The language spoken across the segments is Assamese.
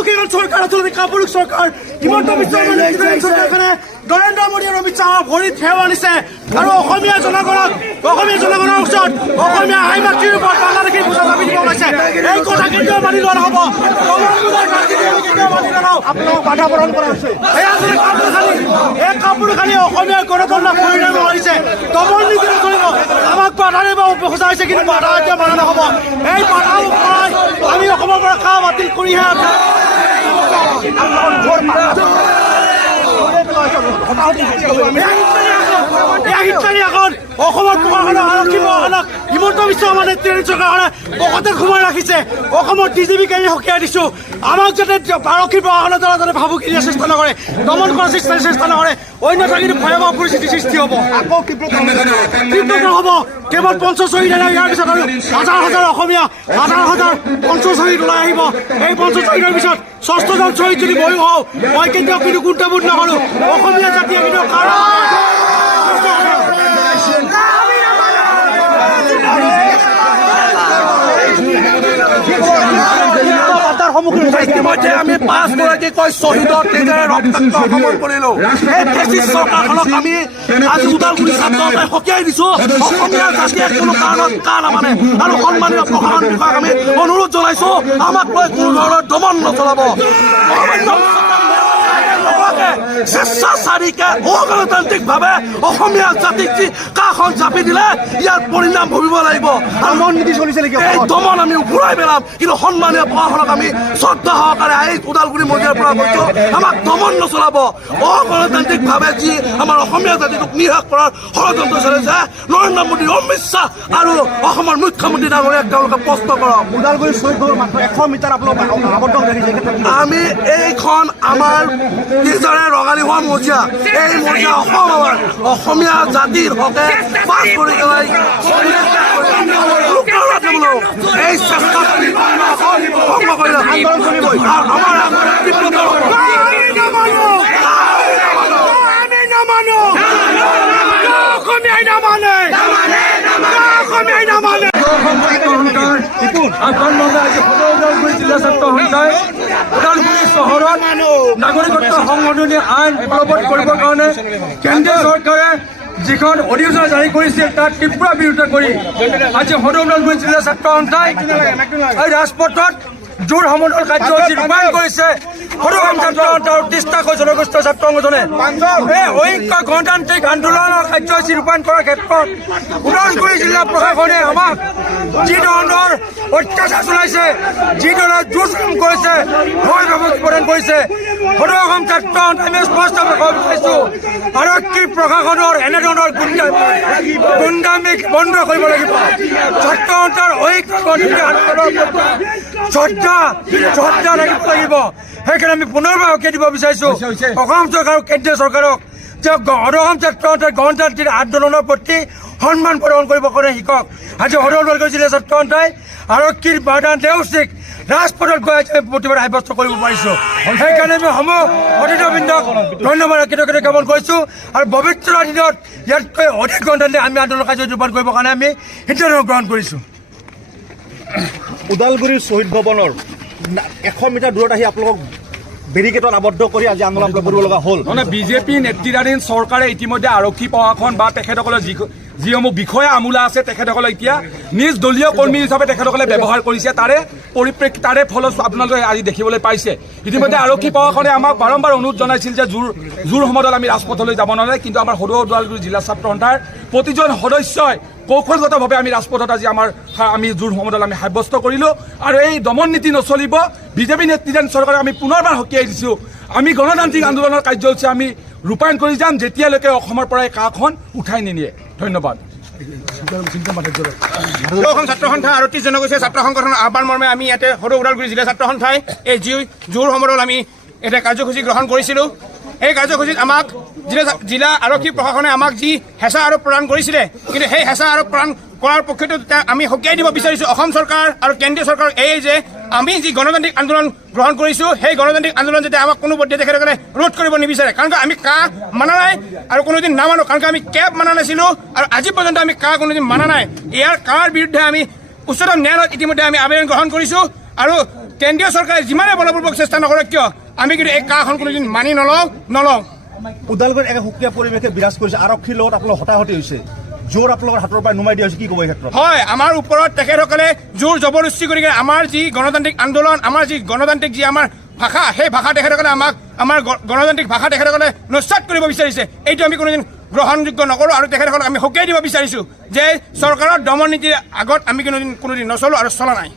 কাপুৰুষ এখন চৰকাৰ আচলতে কাপুৰুষ চৰকাৰ হিমন্ত বিশ্ব চৰকাৰখনে নৰেন্দ্ৰ মোদী আৰু অমিত শ্বাহৰ ভৰিত সেৱ আনিছে আৰু অসমীয়া জনগণৰ ওচৰত অসমীয়া আই মাতৃৰ ওপৰত বাংলাদেশী বুজা চাপি দিব ওলাইছে। এই কথা কেতিয়াও মানি লোৱা নহ'ব। আপোনালোক বাধা প্ৰদান কৰা হৈছে। এই কাপোৰ খালি অসমীয়া গণতন্ত্ৰ পৰিণাম হৈছে। দমন নীতি নচলিব। আমাক বাধা দিব খোজা হৈছে, কিন্তু বাধা এতিয়া মানা নহ'ব। এই বাধা আমি অসমৰ পৰা কা বাতিল কৰিহে অসমৰ প্ৰশাসনক আৰক্ষী প্ৰশাসনক হিমন্ত বিশ্ব শৰ্মা নেতৃত্বাধীন চৰকাৰখনে পকেটত সোমাই ৰাখিছে। অসমৰ ডিজিপিক আমি সকীয়াই দিছোঁ, আমাক যাতে আৰক্ষী প্ৰশাসনৰ দ্বাৰা যাতে ভাবুকি দিয়াৰ চেষ্টা নকৰে, দমন কৰাৰ চেষ্টা নকৰে, অন্যথা কিন্তু ভয়াৱহ পৰিস্থিতিৰ সৃষ্টি হ'ব। আকৌ তীব্ৰতৰ হ'ব। কেৱল 50 শ্বহীদ ইয়াৰ পিছত আৰু হাজাৰ হাজাৰ অসমীয়া হাজাৰ 50 শ্বহীদ ওলাই আহিব। এই 50 শ্বহীদৰ পিছত 6জন শ্বহীদ যদি ময়ো হওঁ, মই কেতিয়াও কিন্তু কুণ্ঠাবোধ নকৰোঁ। অসমীয়া জাতিয়ে কিন্তু ইতিমধ্যে আমি 5গৰাকীকৈ শ্বহীদৰ তেজেৰে ৰক্তাক্ত অসমৰ কৰিলোঁ। এই ফেচিষ্ট চৰকাৰখনক আমি আজি ওদালগুৰি ছাত্ৰই সকীয়াই দিছোঁ। অসমীয়া জাতিয়ে কোনো কাৰণত কা নামানে আৰু সন্মানীয় প্ৰশাসন বিভাগ আমি অনুৰোধ জনাইছোঁ, আমাক লৈ কোনো ধৰণৰ দমন নচলাব। স্বেচ্ছাচাৰীকে অগণতান্ত্ৰিকভাৱে অসমীয়া জাতিক যি কাখন চাপি দিলে ইয়াৰ পৰিণাম ভুগিব লাগিব। দমন নীতি চলিছে নেকি? এই দমন আমি ঘূৰাই পেলাম, কিন্তু সন্মানীয় প্ৰশাসনক আমি শ্ৰদ্ধা সহকাৰে এই ওদালগুৰি মজিয়াৰ পৰা কৈছোঁ, আমাক দমন নচলাব। অগণতান্ত্ৰিকভাৱে যি আমাৰ অসমীয়া জাতিটোক নিৰাশ কৰাৰ ষড়যন্ত্ৰ চলিছে, নৰেন্দ্ৰ মোদী, অমিত শ্বাহ আৰু অসমৰ মুখ্যমন্ত্ৰী ডাঙৰীয়াক তেওঁলোকে প্ৰশ্ন কৰক। ওদালগুৰি শ্বহীদৰ মাত্ৰ 100 মিটাৰ আপোনালোক আবদ্ধ দেখিছে। আমি এইখন আমাৰ নিজৰে ৰঙালী হোৱা মজিয়া, এই মজিয়া অসমীয়া জাতিৰ হকে পাছ কৰি পেলাই এই চেষ্টা জিলা ছাত্ৰ সন্থাই ওদালগুৰি চহৰত নাগৰিকত্ব সংশোধনী আইন বলবৎ কৰিবৰ কাৰণে কেন্দ্ৰীয় চৰকাৰে যিখন অধিসূচনা জাৰি কৰিছিল তাত তীব্ৰ বিৰোধিতা কৰি আজি সদৌ ওদালগুৰি জিলা ছাত্ৰ সন্থাই এই ৰাজপথত জোৰ সমদল কাৰ্যসূচী ৰূপায়ণ কৰিছে। সদৌ ছাত্ৰ সন্থাৰ 30টাকৈ জনগোষ্ঠী ছাত্ৰ সংগঠনে এই ঐক্য গণতান্ত্ৰিক আন্দোলনৰ কাৰ্যসূচী ৰূপায়ণ কৰাৰ ক্ষেত্ৰত ওদালগুৰি জিলা প্ৰশাসনে আমাক যি ধৰণৰ অত্যাচাৰ চলাইছে, যি ধৰণৰ জোৰ জুলুম কৰিছে, ভয় ভাবুকি প্ৰদান কৰিছে, সদৌ অসম ছাত্ৰ সন্থাই আমি স্পষ্টভাৱে ক'ব বিচাৰিছোঁ, আৰক্ষী প্ৰশাসনৰ এনেধৰণৰ গুণ্ডামি বন্ধ কৰিব লাগিব। ছাত্ৰ সন্থাৰ ঐক্য গণতান্ত্ৰিক আন্দোলনৰ শ্ৰদ্ধা লাগিব লাগিব। সেইকাৰণে আমি পুনৰবাৰ সকীয়াই দিব বিচাৰিছোঁ অসম চৰকাৰ আৰু কেন্দ্ৰীয় চৰকাৰক যে অসম ছাত্ৰ সন্থাই গণতান্ত্ৰিক আন্দোলনৰ প্ৰতি সন্মান প্ৰদৰ্শন কৰিব কাৰণে শিকক। আজি সদৌ ওদালগুৰি জিলা ছাত্ৰ সন্থাই আৰক্ষীৰ বাধা নেওচিক ৰাজপথত গৈ প্ৰতিবাদ সাব্যস্ত কৰিব পাৰিছোঁ। সেইকাৰণে আমি সমূহ অতিথিবৃন্দক ধন্যবাদ কৃতজ্ঞতা জ্ঞাপন কৰিছোঁ আৰু ভৱিষ্যতৰ দিনত ইয়াতকৈ অধিক গণতান্ত্ৰিক আমি আন্দোলন কাৰ্যসূচী ৰূপায়ণ কৰিবৰ কাৰণে আমি সিদ্ধান্ত গ্ৰহণ কৰিছোঁ। ওদালগুৰিৰ শ্বহীদ ভৱনৰ 100 মিটাৰ দূৰত আহি আপোনালোকক বেৰিকেডত আবদ্ধ কৰি আজি আন্দোলন কৰিব লগা হ'ল। মানে বিজেপি নেতৃত্বাধীন চৰকাৰে ইতিমধ্যে আৰক্ষী প্ৰশাসন বা তেখেতসকলৰ যিসমূহ বিষয়া আমোলা আছে তেখেতসকলে এতিয়া নিজ দলীয় কৰ্মী হিচাপে তেখেতসকলে ব্যৱহাৰ কৰিছে। তাৰে ফলত আপোনালোকে আজি দেখিবলৈ পাইছে। ইতিমধ্যে আৰক্ষী প্ৰশাসনে আমাক বাৰম্বাৰ অনুৰোধ জনাইছিল যে জোৰ সমদল আমি ৰাজপথলৈ যাব নালাগে, কিন্তু আমাৰ সদৌ ওদালগুৰি জিলা ছাত্ৰ সন্থাৰ প্ৰতিজন সদস্যই কৌশলগতভাৱে আমি ৰাজপথত আজি আমি জোৰ সমদল আমি সাব্যস্ত কৰিলোঁ আৰু এই দমন নীতি নচলিব। বিজেপি নেতৃত্বাধীন চৰকাৰে আমি পুনৰবাৰ সকীয়াই দিছোঁ, আমি গণতান্ত্ৰিক আন্দোলনৰ কাৰ্যসূচী আমি ৰূপায়ণ কৰি যাম যেতিয়ালৈকে অসমৰ পৰা এই কাখন উঠাই নিনিয়ে। ধন্যবাদ। অসম ছাত্ৰ সন্থা আৰু 30 জনগোষ্ঠীয় ছাত্ৰ সংগঠনৰ আহ্বান মৰ্মে আমি ইয়াতে সদৌ ওদালগুৰি জিলা ছাত্ৰ সন্থাই এই জোৰ সমদল আমি এটা কাৰ্যসূচী গ্ৰহণ কৰিছিলোঁ। এই কাৰ্যসূচীত আমাক জিলা আৰক্ষী প্ৰশাসনে আমাক যি হেঁচা আৰোপ প্ৰদান কৰিছিলে, কিন্তু সেই হেঁচা আৰোপ প্ৰদান কৰাৰ পক্ষতো আমি সকীয়াই দিব বিচাৰিছোঁ অসম চৰকাৰ আৰু কেন্দ্ৰীয় চৰকাৰ এই যে আমি যি গণতান্ত্ৰিক আন্দোলন গ্ৰহণ কৰিছোঁ সেই গণতান্ত্ৰিক আন্দোলন যাতে আমাক কোনো পধ্যে তেখেতসকলে ৰোধ কৰিব নিবিচাৰে। কাৰণ আমি কা মানা নাই আৰু কোনোদিন নামানো, কাৰণ আমি কেব মানা নাছিলোঁ আৰু আজি পৰ্যন্ত আমি কা কোনোদিন মানা নাই। ইয়াৰ কাৰ বিৰুদ্ধে আমি উচ্চতম ন্যায়ালয়ত ইতিমধ্যে আমি আবেদন গ্ৰহণ কৰিছোঁ আৰু কেন্দ্ৰীয় চৰকাৰে যিমানে বলপূৰ্বক চেষ্টা নকৰক কিয় আমি কিন্তু এই কাখন কোনোদিন মানি নলওঁ ওদালগুৰিত এক সুকীয়া পৰিৱেশে বিৰাজ কৰিছে আৰক্ষীৰ লগত আপোনালোক হতাহতি হৈছে জোৰ আপোনালোকৰ হাতৰ পৰা নুমাই দিয়া হৈছে কি ক'ব এই ক্ষেত্ৰত হয় আমাৰ ওপৰত তেখেতসকলে জোৰ জবৰদস্তি কৰি আমাৰ যি গণতান্ত্ৰিক আন্দোলন আমাৰ যি গণতান্ত্ৰিক যি আমাৰ ভাষা সেই ভাষা তেখেতসকলে আমাৰ গণতান্ত্ৰিক ভাষা তেখেতসকলে নস্যাৎ কৰিব বিচাৰিছে এইটো আমি কোনোদিন গ্ৰহণযোগ্য নকৰোঁ আৰু তেখেতসকলক আমি সকীয়াই দিব বিচাৰিছোঁ যে চৰকাৰৰ দমন নীতিৰ আগত আমি কোনোদিন নচলোঁ আৰু চলা নাই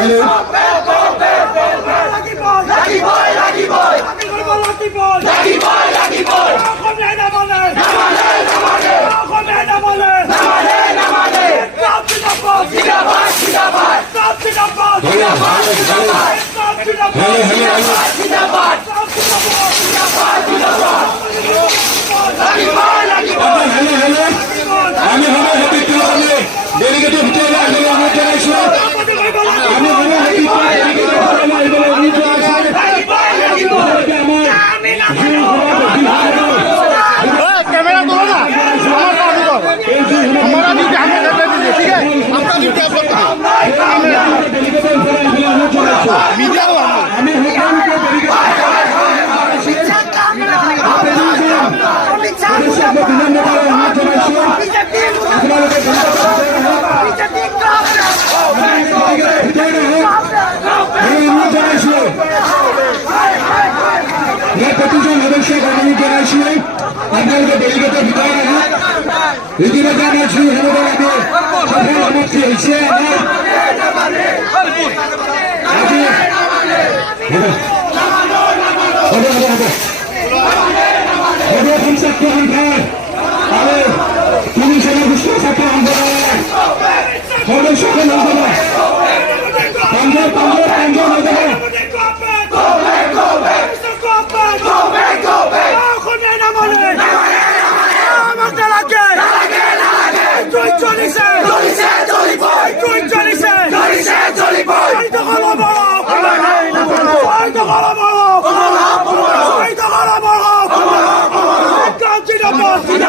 Hello. ইতিমধ্যে আমাৰ শ্ৰী সমদল আমি সফল সমাপ্তি হৈছে আজি অসম ছাত্ৰ সন্থাৰ আৰু তিনি চনৰ ছাত্ৰ সন্থাৰ সদস্যসকল